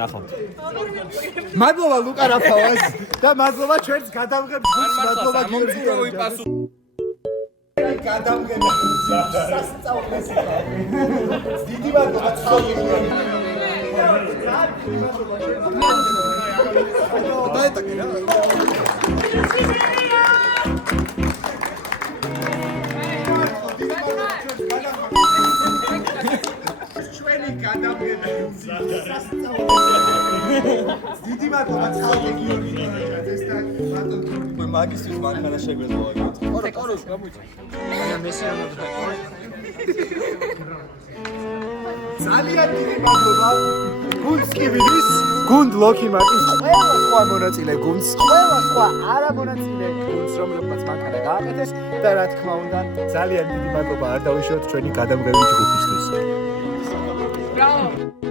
ნახავთ. მადლობა ლუკა რაფავას და მადლობა ჩვენს გადამღებ გუნდს მადლობა გადამღება სასწაულს დიდი მადლობა დაეტაკე რა ჩვენი გადამღება დიდი მადლობა ცალკე გიორგი ეს და ბატონ მაგისტრის მანქანა შეგვეძლო აგეთ. კოროს გამოიწვა ძალიან დიდი მადლობა გუნდს კი ვიდის გუნდ ლოქიმატის ყველა სხვა მონაწილე გუნდს ყველა სხვა არა მონაწილე გუნდს რომლებმაც მანქანა გააკეთეს და რა თქმა უნდა ძალიან დიდი მადლობა არ დავიშოთ ჩვენი გადამღები ჯგუფისთვის. Bravo!